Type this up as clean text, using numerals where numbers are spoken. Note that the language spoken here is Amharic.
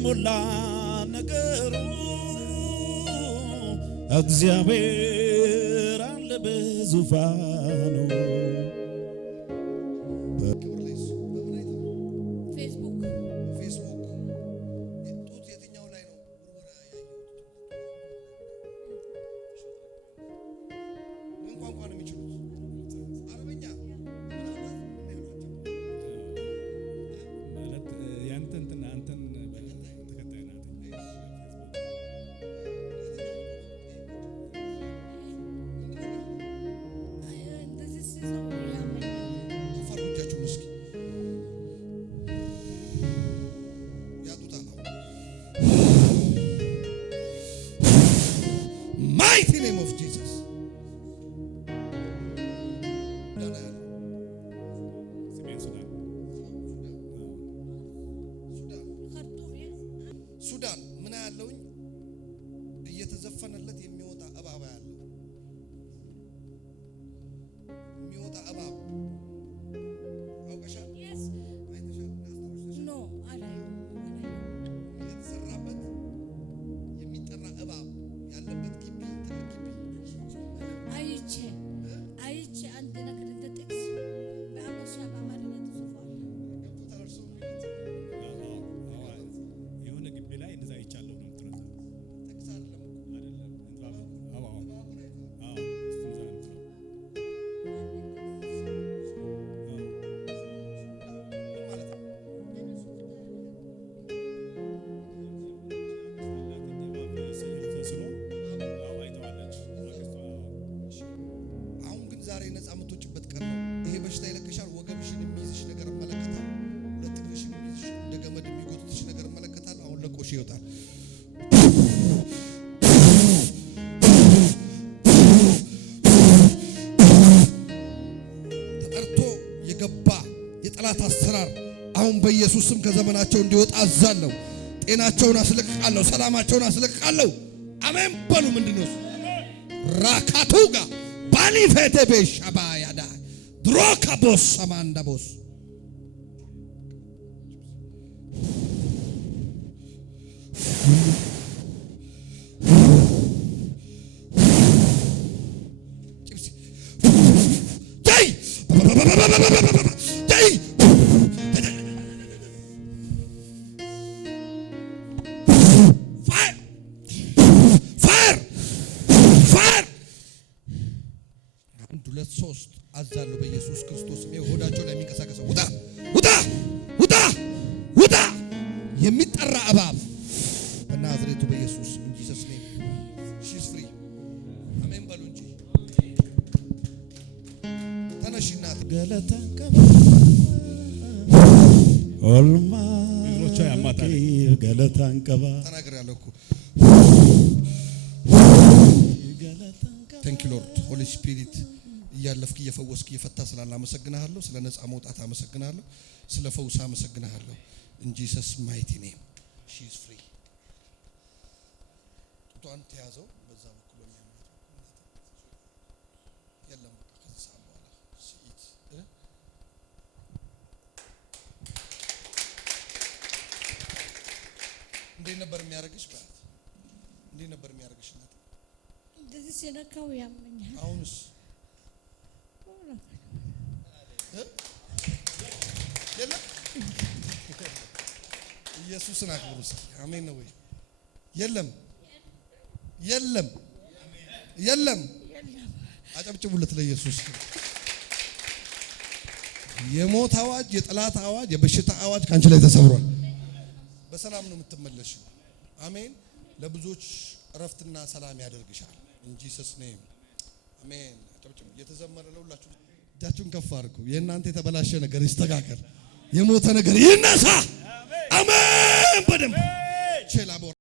ያልሞላ ነገሩ እግዚአብሔር አለ በዙፋኑ። Mighty name of Jesus. ሱዳን ምን ያለውኝ እየተዘፈነለት የሚወጣ እባብ ያለው የሚወጣ እባብ አውቀሻል? ኖ አለ የተሰራበት የሚጠራ እባብ ያለበት ግቢ ትልቅ ግቢ አይቼ አንድ ነገር እንደጥቅስ በአበሻ በአማርኛ ተጽፏል። የሆነ ግቢ ላይ እንደዛ አይቻለሁ ነው ትረዛ ጥቅስ አይደለም ዛሬ ነፃ የምትወጪበት ቀን ነው። ይሄ በሽታ ይለቅሻል። ወገብሽን የሚይዝሽ ነገር እመለከታለሁ። ሁለት እግርሽን የሚይዝሽ እንደ ገመድ የሚጎትትሽ ነገር እመለከታለሁ። አሁን ለቆሽ ይወጣል። ተጠርቶ የገባ የጠላት አሰራር አሁን በኢየሱስ ስም ከዘመናቸው እንዲወጣ አዛለሁ። ጤናቸውን አስለቅቃለሁ። ሰላማቸውን አስለቅቃለሁ። አሜን በሉ። ምንድነው ራካቱጋ ባሊፌቴ በሻባያዳ ድሮካቦስ ሰማንዳቦስ ሁለት ሶስት አዛለሁ በኢየሱስ ክርስቶስ ስም። ሆዳቸው ላይ የሚንቀሳቀሰው ውጣ ውጣ ውጣ ውጣ የሚጠራ እባብ በናዝሬቱ በኢየሱስ ስም እንጂ ሰስኔ ሺስ ፍሪ አሜን በሉ እንጂ ተነሽና ገለታን ቀባ ኦልማ ይሮቻ ያማታል ገለታን ቀባ ተናግሬያለሁ እኮ ቴንክ ዩ ሎርድ ሆሊ ስፒሪት እያለፍክ እየፈወስክ እየፈታ ስላለ አመሰግናለሁ። ስለ ነፃ መውጣት አመሰግናለሁ። ስለ ፈውስ አመሰግናለሁ። ኢን ጂሰስ ማይቲ ኔም ሺ ኢዝ ፍሪ። ጡቷን ተያዘው በዛ በኩል የለም በቃ ከዚህ ሰዓት በኋላ ሲኢት እንዴት ነበር የሚያደርግሽ? ባት እንዴት ነበር የሚያደርግሽ? እናት እንደዚህ ሲነካው ያመኛል። አሁንስ የለም። ኢየሱስን አክብሩ። አሜን ነው ወይ? የለም የለም የለም። አጨብጭቡለት ለኢየሱስ። የሞት አዋጅ፣ የጠላት አዋጅ፣ የበሽታ አዋጅ ካንቺ ላይ ተሰብሯል። በሰላም ነው የምትመለሽው። አሜን። ለብዙዎች እረፍትና ሰላም ያደርግሻል። እንጂ ሰስኔም አሜን። አጨብጭቡ። እየተዘመረ ለሁላችሁ እጃችሁን ከፍ አድርጉ። የእናንተ የተበላሸ ነገር ይስተካከል። የሞተ ነገር ይነሳ። አሜን። በደንብ